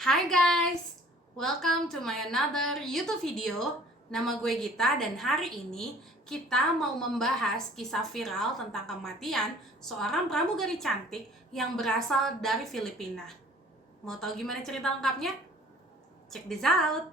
Hai guys, welcome to my another YouTube video. Nama gue Gita dan hari ini kita mau membahas kisah viral tentang kematian seorang pramugari cantik yang berasal dari Filipina. Mau tahu gimana cerita lengkapnya? Check this out!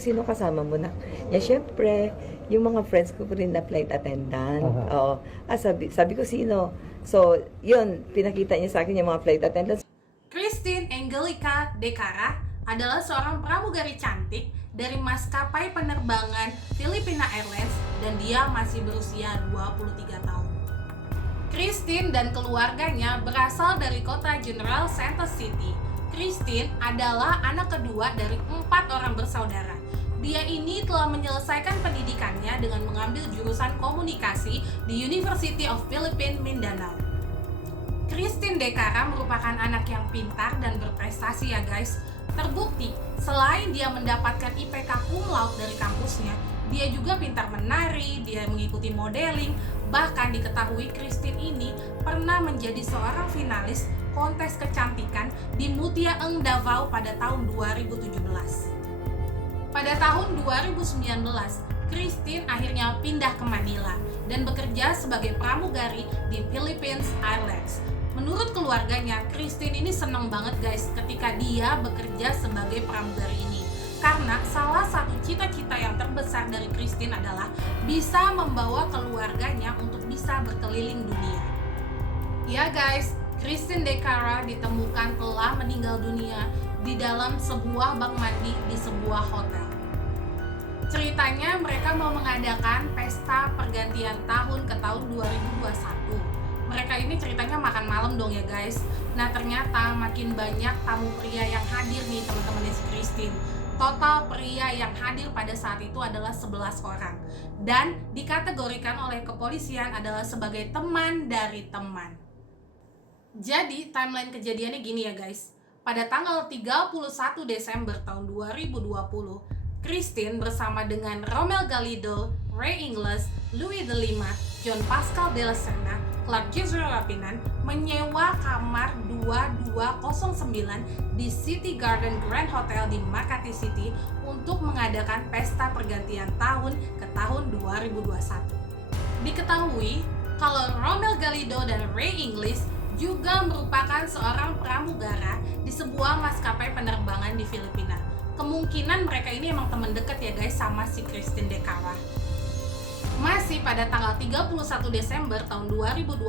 Sino kasama mo na? Syempre, yung mga friends ko rin na flight attendant. Oo. Sabi ko sino. So, yun, pinakita niya sa akin yung mga flight attendants. Christine Angelica De Cara adalah seorang pramugari cantik dari maskapai penerbangan Filipina Airlines dan dia masih berusia 23 tahun. Christine dan keluarganya berasal dari kota General Santos City. Christine adalah anak kedua dari 4 orang bersaudara. Dia ini telah menyelesaikan pendidikannya dengan mengambil jurusan komunikasi di University of Philippines Mindanao. Christine De Cara merupakan anak yang pintar dan berprestasi ya guys. Terbukti, selain dia mendapatkan IPK cum laude dari kampusnya, dia juga pintar menari, dia mengikuti modeling, bahkan diketahui Christine ini pernah menjadi seorang finalis kontes kecantikan di Mutia Eng Davao pada tahun 2017. Pada tahun 2019, Christine akhirnya pindah ke Manila dan bekerja sebagai pramugari di Philippines Airlines. Menurut keluarganya, Christine ini senang banget guys ketika dia bekerja sebagai pramugari ini. Karena salah satu cita-cita yang terbesar dari Christine adalah bisa membawa keluarganya untuk bisa berkeliling dunia. Ya guys, Christine De Cara ditemukan telah meninggal dunia di dalam sebuah bank mandi di sebuah hotel. Ceritanya mereka mau mengadakan pesta pergantian tahun ke tahun 2021. Mereka ini ceritanya makan malam dong ya guys. Nah ternyata makin banyak tamu pria yang hadir nih teman-temannya si Christine. Total pria yang hadir pada saat itu adalah 11 orang. Dan dikategorikan oleh kepolisian adalah sebagai teman dari teman. Jadi timeline kejadiannya gini ya guys. Pada tanggal 31 Desember tahun 2020, Christine bersama dengan Romel Galido, Ray Ingles, Louis Delima, John Pascal de la Serna, Clark Jezreel Rapinan menyewa kamar 2209 di City Garden Grand Hotel di Makati City untuk mengadakan pesta pergantian tahun ke tahun 2021. Diketahui kalau Romel Galido dan Ray Ingles juga merupakan seorang pramugara di sebuah maskapai penerbangan di Filipina. Kemungkinan mereka ini emang teman dekat ya guys sama si Christine De Cara. Masih pada tanggal 31 Desember tahun 2020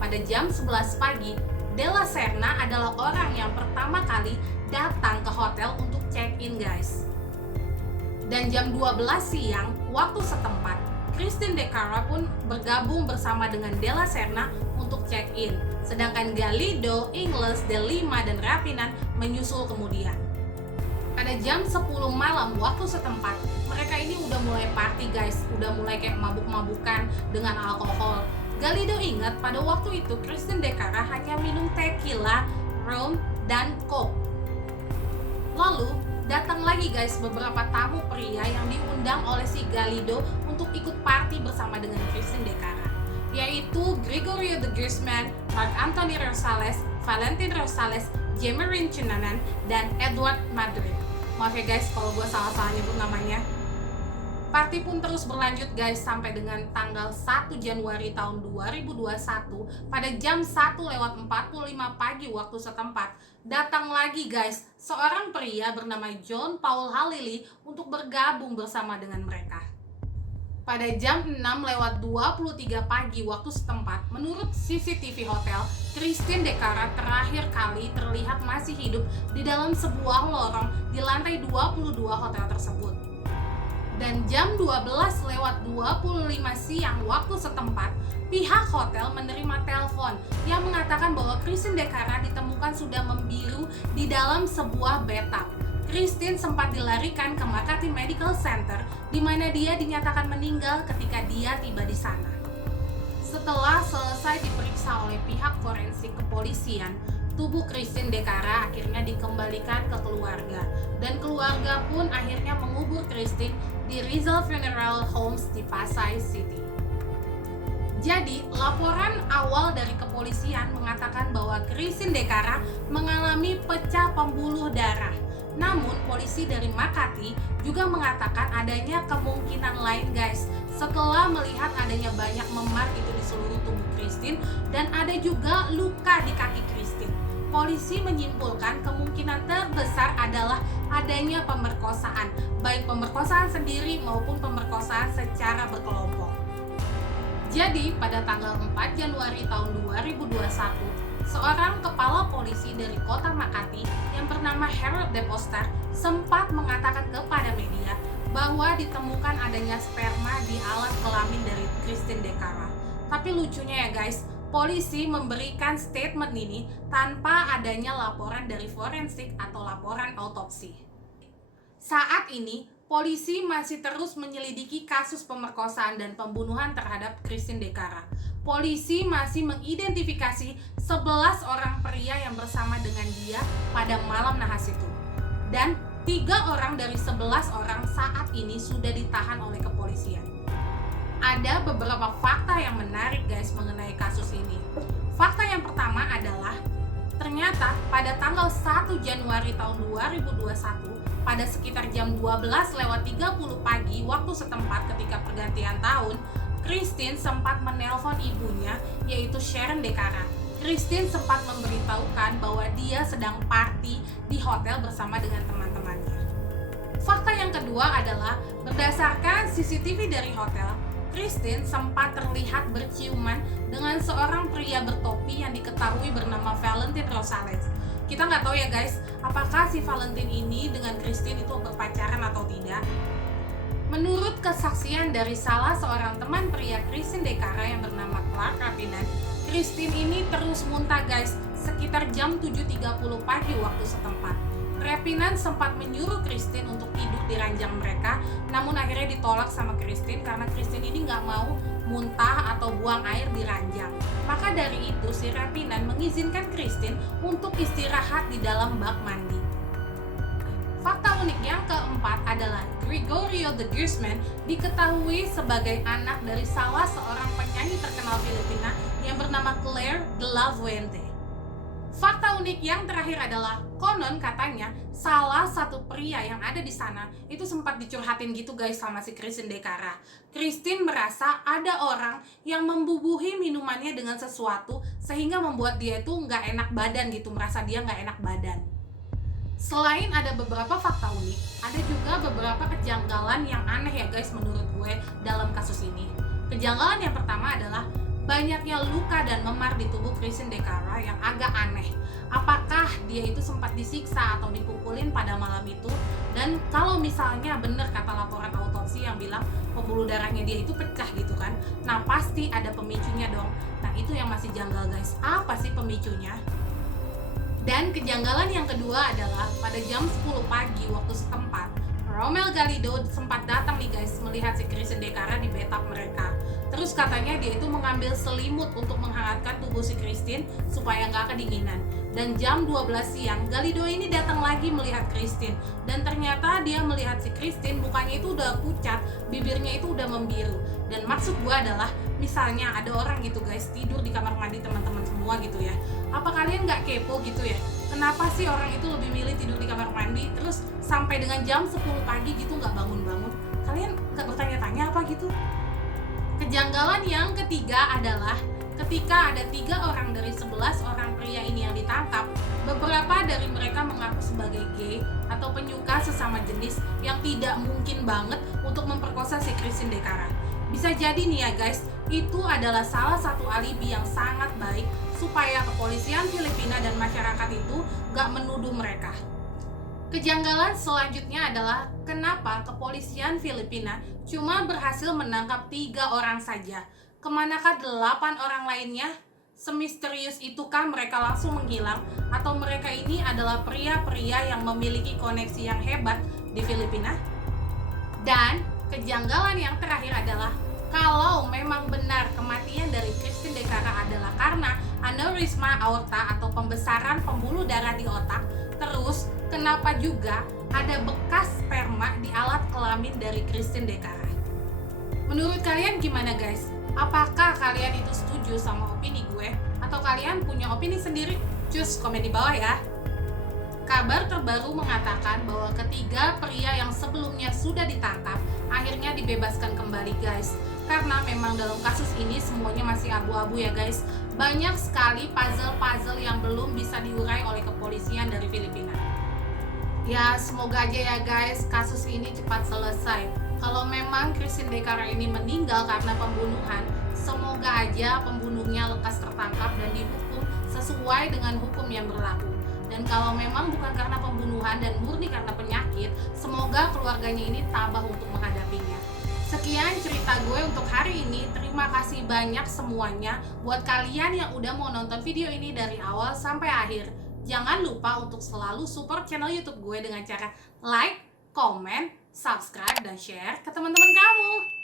pada jam 11 pagi, De la Serna adalah orang yang pertama kali datang ke hotel untuk check-in guys. Dan jam 12 siang waktu setempat, Christine De Cara pun bergabung bersama dengan De la Serna untuk check-in. Sedangkan Galido, Ingles, Delima, dan Rapinan menyusul kemudian. Pada jam 10 malam waktu setempat, mereka ini udah mulai party guys, udah mulai kayak mabuk-mabukan dengan alkohol. Galido ingat pada waktu itu Christine De Cara hanya minum tequila, rum, dan coke. Lalu datang lagi guys beberapa tamu pria yang diundang oleh si Galido untuk ikut party bersama dengan Christine De Cara, yaitu Gregorio de Guzman, Mark Anthony Rosales, Valentin Rosales, Jemerin Cunanan, dan Edward Madrid. Maaf ya guys kalau gue salah-salah nyebut namanya. Party pun terus berlanjut guys sampai dengan tanggal 1 Januari tahun 2021 pada jam 1:45 pagi waktu setempat. Datang lagi guys seorang pria bernama John Paul Halili untuk bergabung bersama dengan mereka. Pada jam 6:23 pagi waktu setempat, menurut CCTV hotel, Christine De Cara terakhir kali terlihat masih hidup di dalam sebuah lorong di lantai 22 hotel tersebut. Dan jam 12:25 siang waktu setempat, pihak hotel menerima telepon yang mengatakan bahwa Christine De Cara ditemukan sudah membiru di dalam sebuah bathtub. Christine sempat dilarikan ke Makati Medical Center di mana dia dinyatakan meninggal ketika dia tiba di sana. Setelah selesai diperiksa oleh pihak forensik kepolisian, tubuh Christine De Cara akhirnya dikembalikan ke keluarga dan keluarga pun akhirnya mengubur Christine di Rizal Funeral Homes di Pasay City. Jadi, laporan awal dari kepolisian mengatakan bahwa Christine Dekara mengalami pecah pembuluh darah. Namun, polisi dari Makati juga mengatakan adanya kemungkinan lain guys. Setelah melihat adanya banyak memar itu di seluruh tubuh Christine dan ada juga luka di kaki Christine. Polisi menyimpulkan kemungkinan terbesar adalah adanya pemerkosaan, baik pemerkosaan sendiri maupun pemerkosaan secara berkelompok. Jadi, pada tanggal 4 Januari tahun 2021, seorang kepala polisi dari kota Makati yang bernama Harold Depostar sempat mengatakan kepada media bahwa ditemukan adanya sperma di alat kelamin dari Christine Dekara. Tapi lucunya ya guys, polisi memberikan statement ini tanpa adanya laporan dari forensik atau laporan autopsi. Saat ini, polisi masih terus menyelidiki kasus pemerkosaan dan pembunuhan terhadap Christine Dekara. Polisi masih mengidentifikasi 11 orang pria yang bersama dengan dia pada malam nahas itu. Dan 3 orang dari 11 orang saat ini sudah ditahan oleh kepolisian. Ada beberapa fakta yang menarik guys mengenai kasus ini. Fakta yang pertama adalah ternyata pada tanggal 1 Januari tahun 2021 pada sekitar jam 12:30 pagi waktu setempat ketika pergantian tahun, Christine sempat menelpon ibunya yaitu Sharon Dekara. Christine sempat memberitahukan bahwa dia sedang party di hotel bersama dengan teman-temannya. Fakta yang kedua adalah berdasarkan CCTV dari hotel, Christine sempat terlihat berciuman dengan seorang pria bertopi yang diketahui bernama Valentin Rosales. Kita nggak tahu ya guys, apakah si Valentin ini dengan Christine itu berpacaran atau tidak. Menurut kesaksian dari salah seorang teman pria Christine Dekara yang bernama Clark Rapinan, Christine ini terus muntah guys sekitar jam 7.30 pagi waktu setempat. Rapinan sempat menyuruh Christine untuk tidur di ranjang mereka, namun akhirnya ditolak sama Christine karena Christine ini nggak mau muntah atau buang air di ranjang. Maka dari itu si Rapinan mengizinkan Christine untuk istirahat di dalam bak mandi. Fakta unik yang keempat adalah Gregorio de Guzman diketahui sebagai anak dari salah seorang penyanyi terkenal Filipina yang bernama Claire de la Fuente. Fakta unik yang terakhir adalah konon katanya salah satu pria yang ada di sana itu sempat dicurhatin gitu guys sama si Christine Dekara. Christine merasa ada orang yang membubuhi minumannya dengan sesuatu sehingga membuat dia itu nggak enak badan gitu, merasa dia nggak enak badan. Selain ada beberapa fakta unik, ada juga beberapa kejanggalan yang aneh ya guys menurut gue dalam kasus ini. Kejanggalan yang pertama adalah banyaknya luka dan memar di tubuh Christine Dekara yang agak aneh. Apakah dia itu sempat disiksa atau dipukulin pada malam itu? Dan kalau misalnya benar kata laporan autopsi yang bilang pembuluh darahnya dia itu pecah gitu kan, nah pasti ada pemicunya dong. Nah itu yang masih janggal guys, apa sih pemicunya? Dan kejanggalan yang kedua adalah pada jam 10 pagi waktu setempat, Romel Galido sempat datang nih guys melihat si Christine Dekara di bathtub mereka. Terus katanya dia itu mengambil selimut untuk menghangatkan tubuh si Christine supaya nggak kedinginan. Dan jam 12 siang, Galido ini datang lagi melihat Christine. Dan ternyata dia melihat si Christine mukanya itu udah pucat, bibirnya itu udah membiru. Dan maksud gue adalah, misalnya ada orang gitu guys tidur di kamar mandi teman-teman semua gitu ya. Apa kalian nggak kepo gitu ya? Kenapa sih orang itu lebih milih tidur di kamar mandi terus sampai dengan jam 10 pagi gitu nggak bangun-bangun? Kalian nggak bertanya-tanya apa gitu? Kejanggalan yang ketiga adalah ketika ada 3 orang dari 11 orang pria ini yang ditangkap, beberapa dari mereka mengaku sebagai gay atau penyuka sesama jenis yang tidak mungkin banget untuk memperkosa si Christine Dekara. Bisa jadi nih ya guys, itu adalah salah satu alibi yang sangat baik supaya kepolisian Filipina dan masyarakat itu gak menuduh mereka. Kejanggalan selanjutnya adalah kenapa kepolisian Filipina cuma berhasil menangkap 3 orang saja. Kemanakah 8 orang lainnya? Semisterius itukah mereka langsung menghilang? Atau mereka ini adalah pria-pria yang memiliki koneksi yang hebat di Filipina? Dan kejanggalan yang terakhir adalah kalau memang benar kematian dari Christine Dekara adalah karena aneurisma aorta atau pembesaran pembuluh darah di otak, terus kenapa juga ada bekas sperma di alat kelamin dari Christine Dekara? Menurut kalian gimana guys? Apakah kalian itu setuju sama opini gue? Atau kalian punya opini sendiri? Cus komen di bawah ya. Kabar terbaru mengatakan bahwa ketiga pria yang sebelumnya sudah ditangkap akhirnya dibebaskan kembali guys. Karena memang dalam kasus ini semuanya masih abu-abu ya guys. Banyak sekali puzzle-puzzle yang belum bisa diurai oleh kepolisian dari Filipina. Ya semoga aja ya guys kasus ini cepat selesai. Kalau memang Christine Becara ini meninggal karena pembunuhan, semoga aja pembunuhnya lekas tertangkap dan dihukum sesuai dengan hukum yang berlaku. Dan kalau memang bukan karena pembunuhan dan murni karena penyakit, semoga keluarganya ini tabah untuk menghadapinya. Sekian cerita gue untuk hari ini. Terima kasih banyak semuanya buat kalian yang udah mau nonton video ini dari awal sampai akhir. Jangan lupa untuk selalu support channel YouTube gue dengan cara like, comment, subscribe, dan share ke teman-teman kamu.